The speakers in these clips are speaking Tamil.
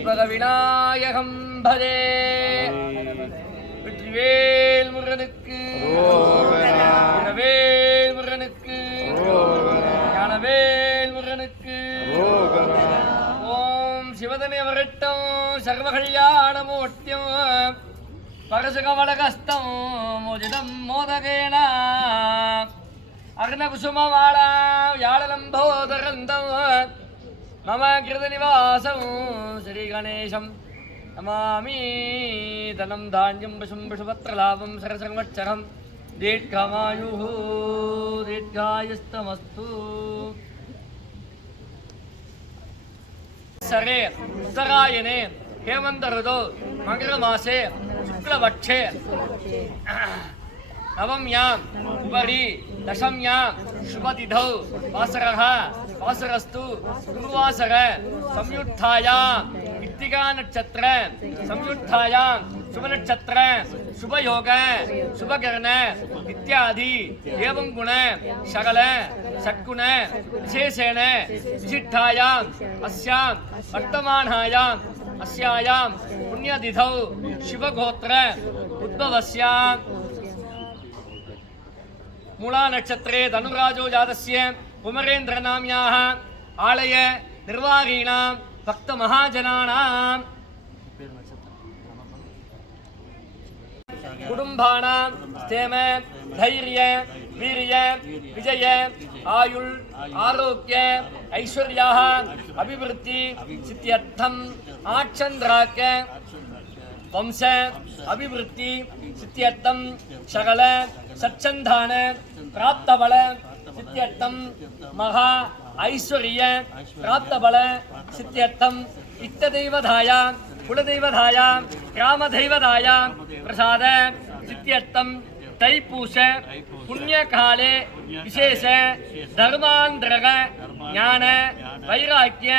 கற்பக விநாயகம் பதே. வெற்றிவேல் முருகனுக்கு, வீரவேல் முருகனுக்கு, ஞானவேல் முருகனுக்கு. ஓம் சிவதனே வரட்டம் சர்வகல்யாணமூர்த்தியம் பரசுகவலகஸ்தம் மோதிதம் மோதகேன அர்ணகுசுமமாலா யாழலம்போதரந்தம் மம கிருதநிவாசம் ஸ்ரீகணேசம் நமாமி. தனம் தானியம் பசும் பசுபத்ரலாபம் சரசர்வச்சரம் தீர்க்கமாயுः தீர்க்காயுஸ்தமஸ்து. சரே உத்தராயணே हेमंत ऋतु मंगलमासे शुक्लपक्षे नवम्यां उपरि दशम्यां शुभतिथौ वासरः वासरस्तु गुरुवासर संयुक्तायां कृत्तिका नक्षत्र संयुक्तायां शुभ नक्षत्र शुभ योग शुभकरण इत्यादि एवं गुण सकल सद्गुण विशेषेण विशिष्टायां अस्यां वर्तमानायां अस्यायां पुण्यतिथौ शिवगोत्र उद्भवस्यां मूला नक्षत्रे धनुराजो जातस्य कुमरेन्द्रनाम्याः आलय निर्वाहीणां भक्तमहाजनानां कुटुम्बानां क्षेम धैर्य वीर्य विजय आयुள் आरोग्य ऐश्वर्याः अभिवृद्धि सिद्ध्यर्थम् आचन्द्राक वंश अभिवृद्धि सिद्ध्यर्थम् सकल सच्चन्दान प्राप्तबल सिद्ध्यर्थम् महा ऐश्वर्य प्राप्तबल सिद्ध्यर्थम् इष्टदैवताय कुलदैवताय ग्रामदैवताय प्रसाद सिद्ध्यर्थम् तैपूष पुण्यकाले विशेष धर्मांतरग ज्ञान वैराग्य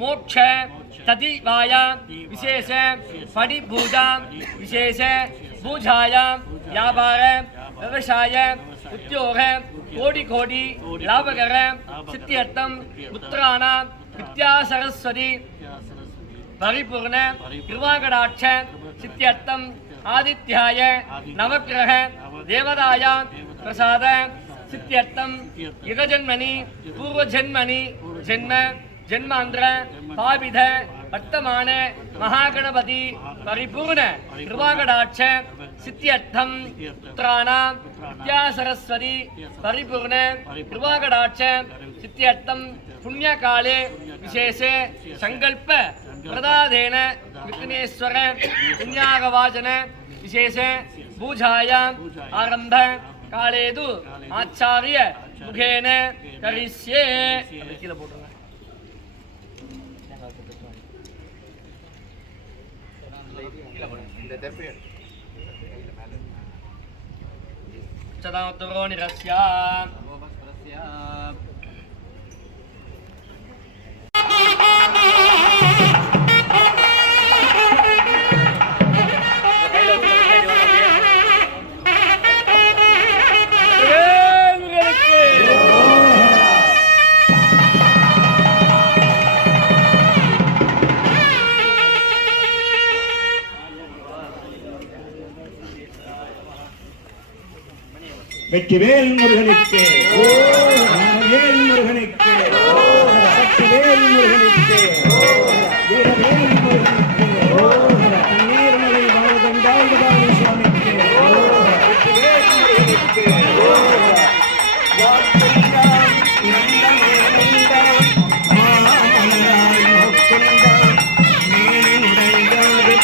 मोक्ष तदिवाय विशेष फणिपूजा विशेष पूजाय व्यापार व्यवसाय उद्योग कोटि कोटि लाभकर सिद्ध्यर्थम पुत्राणां विद्या सरस्वती परिपूर्ण कृपाकटाक्ष सिद्ध्यर्थम आदित्याय नवग्रह देवताय प्रसाद सिद्ध्यर्थम युगजन्मनि पूर्वजन्मनि जन्म जन्मांतर पाविध वर्तमान महागणपति परिपूर्ण कृपाकटाक्ष सिद्ध्यर्थम पुत्राणां विद्या सरस्वती परिपूर्ण कृपाकटाक्ष सिद्ध्यर्थम पुण्यकाले विशेष संकल्प प्रदादेन विघ्नेश्वर पुण्यागवाचन विशेष पूजाय आरंभ कालेदु आचार्य मुखेन करिष्ये. चदातुरो निरस्य வெற்றிவேல் முருகனுக்கு, வேல் முருகனுக்கு, சக்திவேல் முருகனுக்கு, வீரவேல் முருகனுக்கு, நீர்மலை வாழ்கண்டாயுதாய சுவாமிக்கு, வெற்றிவேல் முருகனுக்கு,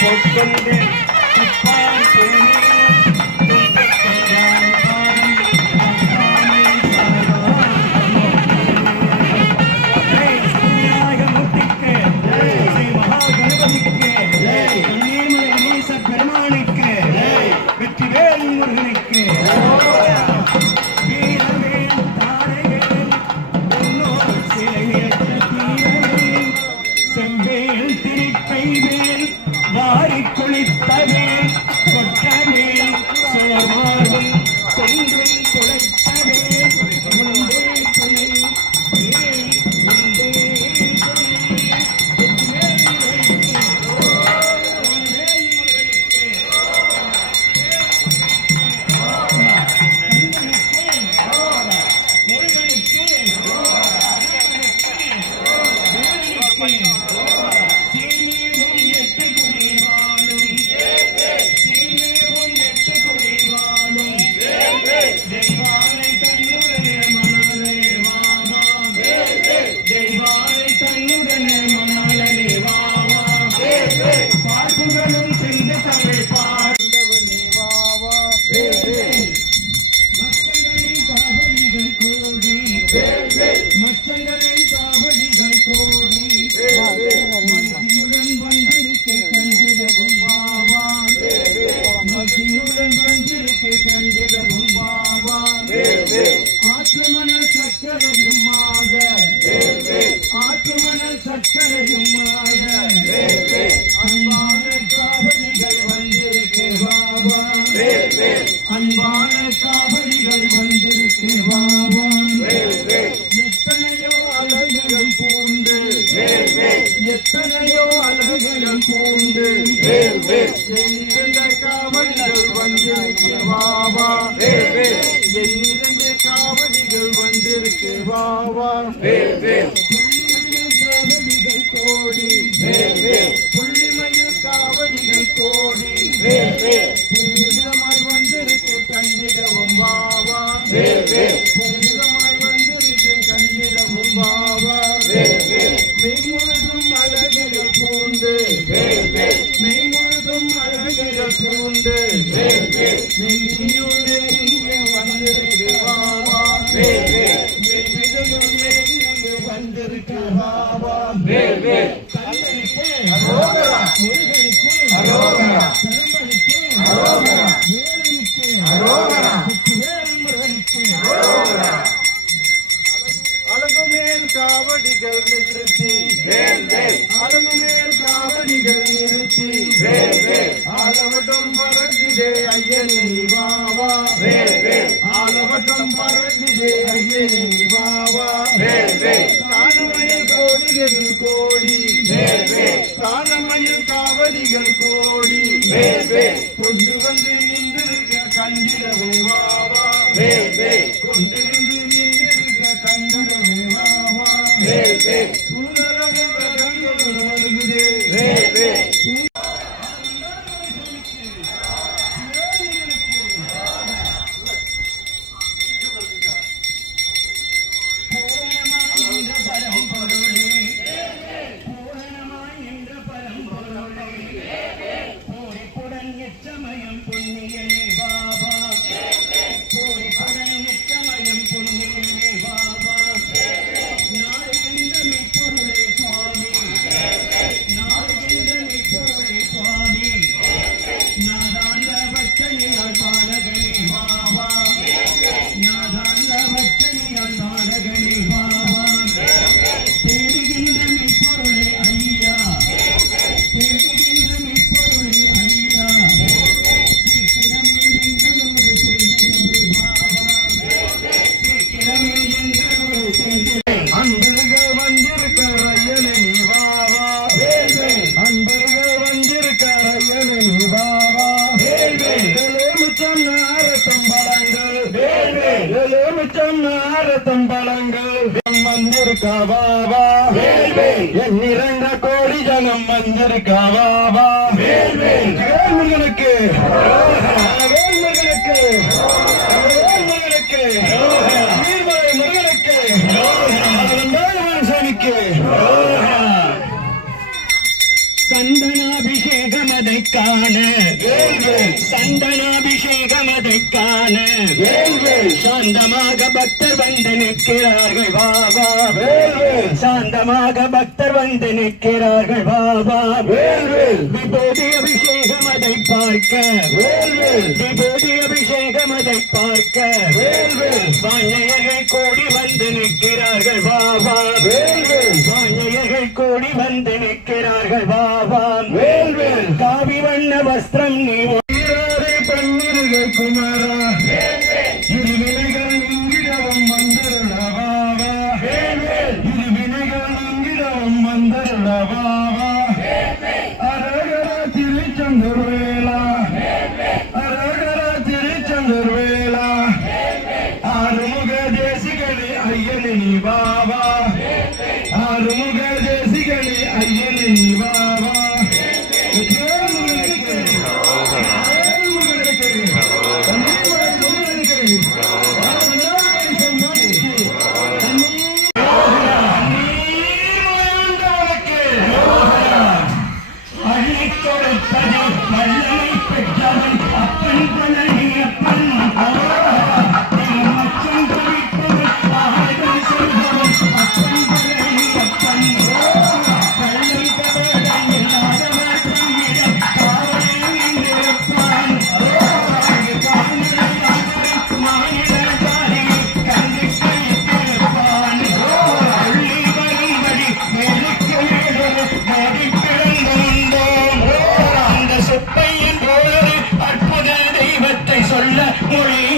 பொற்கொண்டு ஜனம் பூண்டு எண்ணிருந்த காவடிகள் வந்திருக்கு வாவா எண்ணிருந்த காவடிகள் வந்திருக்கு வாவா காவடிகள் கோடி புள்ளிமையில் காவடிகள் கோடி புனிதமாய் வந்திருக்கு கண்டிடவும் வாவா புனிதமாய் வந்திருக்கு கண்டிடவும் வாவா மெய்முழுதும் அழகிகள் பூண்டு மெய்முழுதும் அழகிகள் பூண்டு மெய்யுள்ளே இங்கே வந்திருக்கு வாவா மெய்மிதலுள்ளே இங்கே வந்திருக்கு வாவா கண்ணனுக்கு அரோகரா முருகனுக்கு அரோகரா சரம்பனுக்கு அரோகரா வேலனுக்கு அரோகரா வேல்முருகனுக்கு அரோகரா அழகுமேல் காவடிகள் நிறுத்தி அழகுமேல் காவடிகள் நிறுத்தி ஆலவட்டம் பறக்குதே ஐயனே வாவா ஆலவட்டம் பறக்குதே ஐயனே வாவா காணமயில் கோடிகள் கோடி காணமயில் காவடிகள் கோடி கொண்டு வந்து நின்றிருக்க கண்டிடவே வாவா கொண்டு வந்து நின்றிருக்க கண்டிடவே வாவா வருகுதே நிச்சமயம் புண்ணியனே பாபா கோரிப்புடன் நிச்சமயம் புண்ணியனே பாபா நாடுகின்ற மெய்ப்பொருளே சுவாமி நாடுகின்ற மெய்ப்பொருளே சுவாமி நாதாந்த வச்சனியால் பாலகனே பாபா நாதாந்த வச்சனியால் பாலகனே பாபா தேடுகின்ற மெய்ப்பொருளே ஐயா தேடுகின்ற மெய்ப்பொருளே ஐயா சீக்கிரமே எங்களோடு செல்கிறவே பாபா சீக்கிரமே எங்களோடு செல்கிறே அன்பர்கள் வந்திருக்கார் ஐயனே நீ வாவா அன்பர்கள் வந்திருக்கார் ஐயனே நீ வாவா எலுமிச்சம் நாரத்தம் பழங்கள் எலுமிச்சம் நாரத்தம் பழங்கள் வந்திருக்கா வாவா என் இரண்ட கோடி ஜனம் வந்திருக்கா வாவா வேல்முருகனுக்கு வேல்முருகனுக்கு வேல்முருகனுக்கு நீர்மலை முருகனுக்கு சாமிக்கு சந்தனாபிஷேகமதை காண சந்தனாபிஷேகமதை காண சாந்தமாக பக்தர் வந்து நிற்கிறார்கள் பாபா சாந்தமாக பக்தர் வந்து நிற்கிறார்கள் பாபா விபூதி அபிஷேகம் அதை பார்க்க விபூதி அபிஷேகம் அதை பார்க்க வாஞ்சையர்கள் கூடி வந்து நிற்கிறார்கள் பாபா வாஞ்சையர்கள் கூடி வந்து நிற்கிறார்கள் பாபா காவி வண்ண வஸ்திரம் நீ பன்னீர்கள் குமாரா இருவினைகள் நீங்கிடவும் வந்தருள பாபா இருவினைகள் நீங்கிடவும் வந்தருள பாபா அரகரா திருச்செந்தூர் வேளா அரகரா திருச்செந்தூர் வேளா ஆறுமுக தேசிகனே ஐயனே நீ பாபா ஆறுமுக தேசிகனே ஐயனே நீ பாபா மொழி